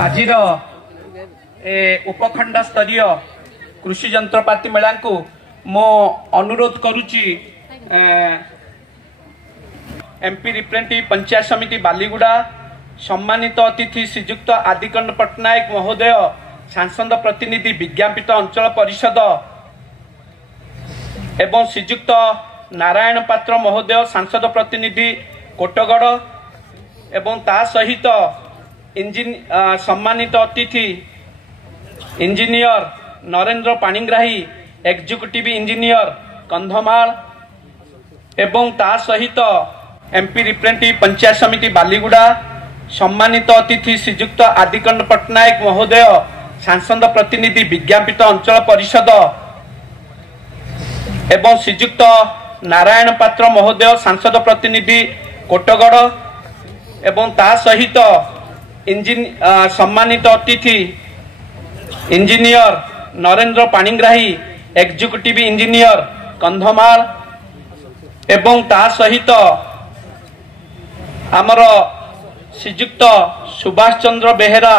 आज उपखंड स्तरीय कृषि जंत्रपाति मेला को मो अनुरोध करुच्ची एमपी रिप्रेजेंटेटिव पंचायत समिति बालीगुड़ा सम्मानित अतिथि श्रीजुक्त आदिकंड पट्टनायक महोदय सांसद प्रतिनिधि विज्ञापित अंचल परिषद एवं श्रीजुक्त नारायण पात्र महोदय सांसद प्रतिनिधि कोटगढ़ एवं ता सहित सम्मानित अतिथि engineer Narendra Panigrahi executive engineer Kandhamal एवं ता सहित एमपी रिप्रेजेंटेटिव पंचायत समिति बालीगुड़ा सम्मानित अतिथि श्रीजुक्त आदिकंड पट्टनायक महोदय सांसद प्रतिनिधि विज्ञापित अंचल परिषद एवं श्रीजुक्त नारायण पात्र महोदय सांसद प्रतिनिधि कोटगढ़ एवं ता सहित सम्मानित अतिथि engineer Narendra Panigrahi executive engineer Kandhamal एवं ता सहित आमर श्रीजुक्त Subhash Chandra Behera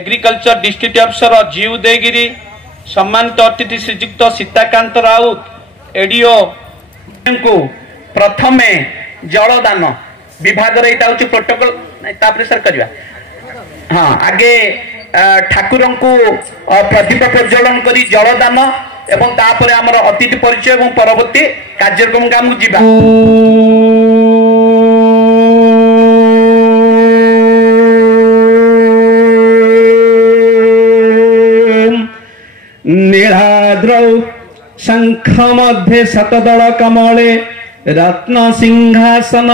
agriculture district officer जी उदयगिरी सम्मानित अतिथि श्रीजुक्त सीताकांत राउत एडीओ को प्रथमे जलदान विभाग प्रोटोकॉल सर करवा हाँ आगे ठाकुर को प्रदीप प्रज्वलन कर जलदान एवं तापर आमर अतिथि परिचय एवं परवर्ती कार्यक्रम का आमको जीवा नीलाद्रौ शंख मध्ये शतदल कमले रत्न सिंहासन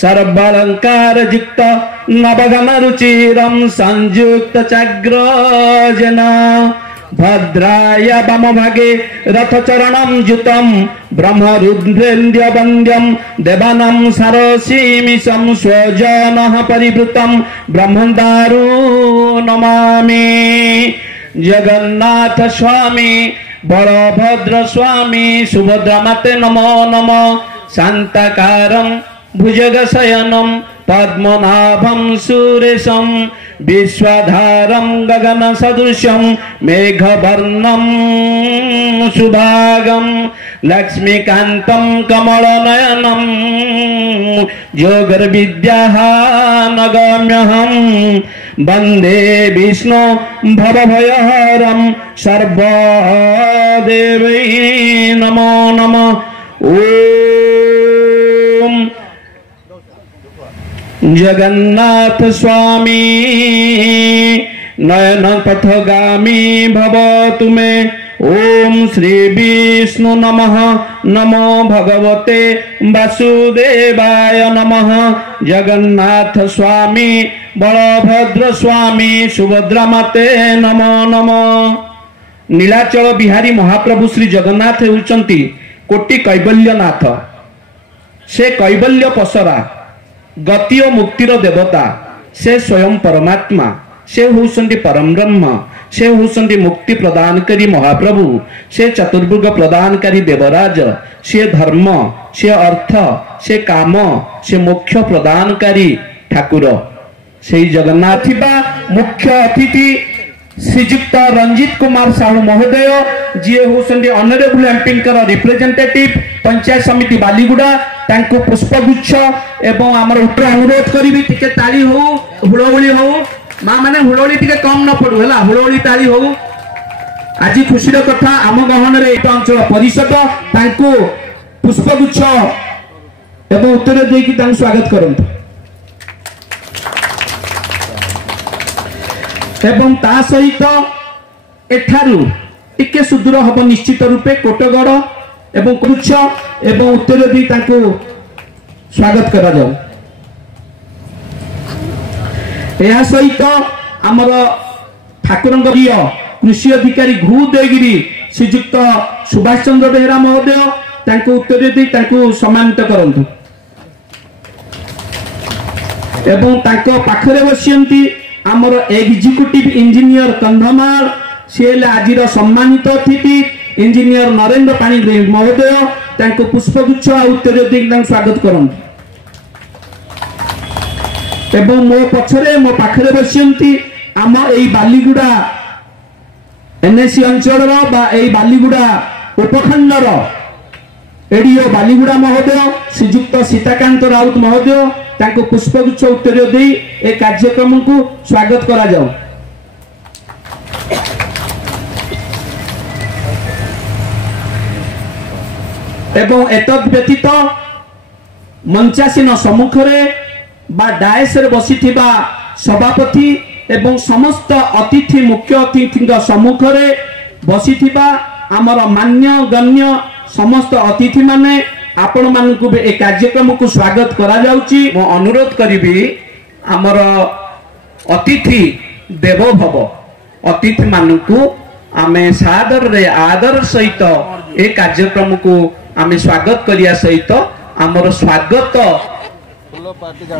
सर्वालंकार युक्त नवगन रुचिरम संयुक्त चग्रजन भद्राय वाम भागे रथ चरणम जुतम ब्रह्मरुद्रेन्द्र वंद्यम देवानां सरसीमिषं स्वजनः परिवृतं ब्रह्मदारु नमामि जगन्नाथ स्वामी बलभद्र स्वामी सुभद्रा माते नमो नमः शांताकारं भुजगशयनं पद्मनाभं सुरेशं विश्वाधारं गगन सदृशं मेघवर्णं सुभागं लक्ष्मीकान्तं कमलनयनं योगर्विद्यानगम्यहं वन्दे विष्णु भवभयहरं सर्वदेवै नमो नमः। ओम जगन्नाथ स्वामी नयन पथगामी भव तुमे ओम श्री विष्णु नमः नमो भगवते वासुदेवाय नमः जगन्नाथ स्वामी बलभद्र स्वामी सुभद्रा माते नमो नमः। नीलाचल बिहारी महाप्रभु श्री जगन्नाथ होउचंती कोटि कैवल्यनाथ से कैवल्य पसरा गति और मुक्तिर देवता से स्वयं परमात्मा से होउसंती परम ब्रह्म से होउसंती मुक्ति प्रदानकारी महाप्रभु से चतुर्भुग प्रदानकारी देवराज से धर्म से अर्थ से काम से मोक्ष प्रदानकारी ठाकुर से जगन्नाथ मुख्य अतिथि श्रीजुक्त रंजित कुमार साहू महोदय जी होउसंती ऑनरेबल एमपी रिप्रेजेंटेटिव पंचायत समिति बालीगुड़ा तांको पुष्पगुच्छ एवं आमर उपर अनुरोध करी टिके ताली हो हुड़हुड़ी हो माँ माने हुड़हुड़ी टिके कम न पड़ू है हुड़हुड़ी ताली हो। आज खुशीर कथा आम गहन अंचल परिषद तांको पुष्पगुच्छ एवं उत्तर देकी तांको स्वागत करंतु एवं ता सहित एठारु टिके सुदूर हम निश्चित रूपे कोटगढ़ एवं कुछ एवं उत्तर दी तांको स्वागत करा जाऊ। यह सहित आमर ठाकुर कृषि अधिकारी घू देगिरी श्रीजुक्त सुभाष चंद्र बेहेरा महोदय तांको उत्तर दी तांको सम्मानित करंतु एवं तांको पाखरे बसियंती आमर एग्जीक्यूटिव इंजीनियर कंधमाल सी आज सम्मानित अतिथि इंजीनियर नरेंद्र पाणिग्राही महोदय तांको पुष्पगुच्छ उत्तर दी स्वागत करंतु। एवं मो पछरे मो पाखरे बसियंती आम एई बालीगुड़ा एनएसी अंचल बालीगुड़ा उपखंडर एडीओ बालीगुड़ा महोदय श्रीजुक्त सीताकांत राउत महोदय तांको पुष्पगुच्छ उत्तर दे ए कार्यक्रम को स्वागत करा जाऊ। एवं एतद व्यतीत मंचासीन सम्मुखरे बा डायस रे बसिथिबा सभापति एवं समस्त अतिथि मुख्य अतिथि सम्मुखरे बसिथिबा आमर मान्य गण्य समस्त अतिथि माने आपण मानकु ए कार्यक्रम को स्वागत करा जाउची। मो अनुरोध करिबी आमर अतिथि देवो भव अतिथि मानकु आमे सादर रे आदर सहित ए कार्यक्रम को आमे स्वागत करिया सहित आमर स्वागत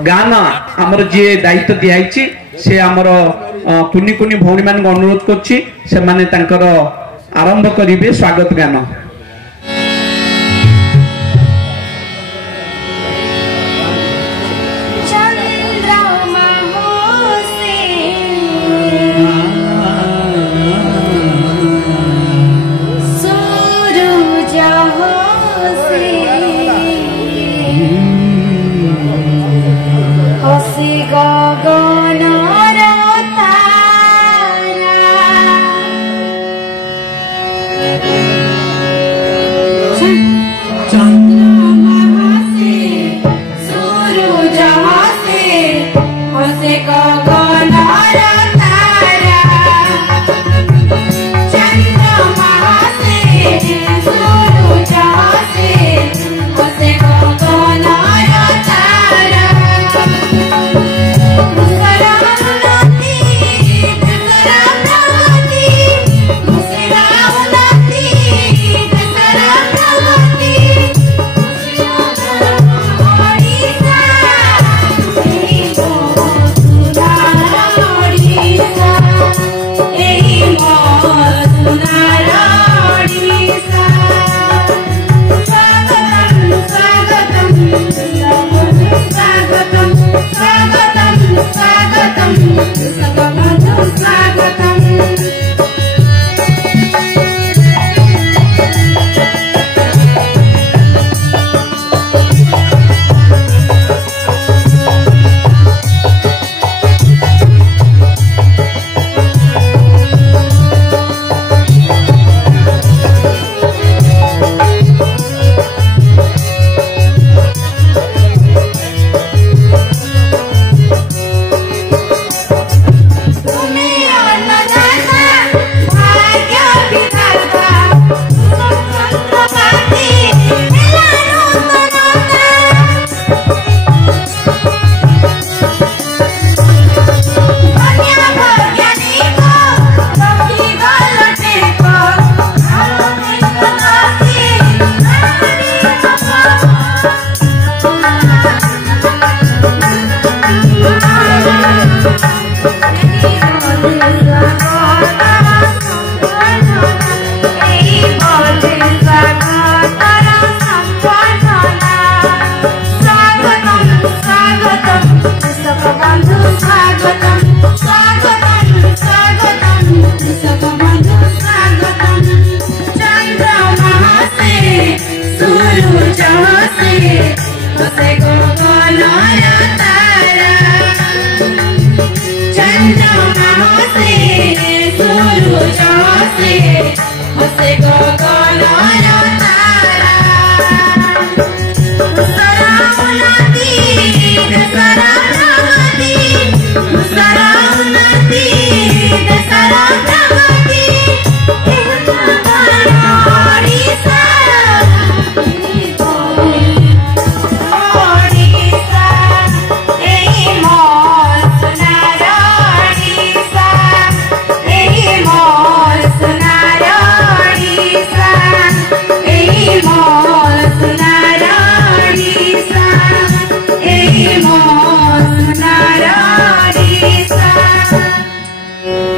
गाना आमर जे दायित्व दियाइची से आमर कुनी कुनी भौणी मान अनुरोध करछि से माने तांकर आरंभ करिवे स्वागत गाना।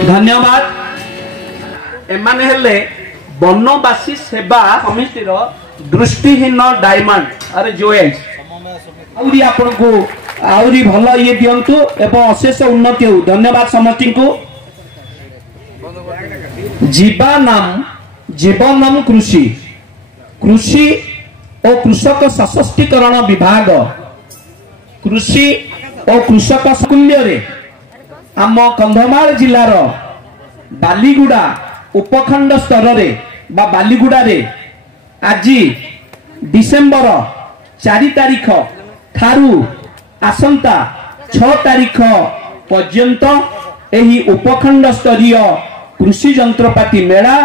धन्यवाद। एमाने हेले बनवासी सेवा समितिर दृष्टिहीन डायमंड अरे जोएस आउरी आपन को आउरी भल ये दिंतु एवं अशेष उन्नति हो। धन्यवाद समस्ती को। जीवनम कृषि कृषि और कृषक सशक्तिकरण विभाग कृषि और कृषक स्कूल्य रे आम कंधमाल जिलार बालीगुड़ा उपखंड स्तर रे बा बालीगुड़ा रे आज डिसेम्बर 4 तारिख ठारू आसंता 6 तारिख पर्यंत एही उपखंड स्तरीय कृषि जंत्रपाति मेला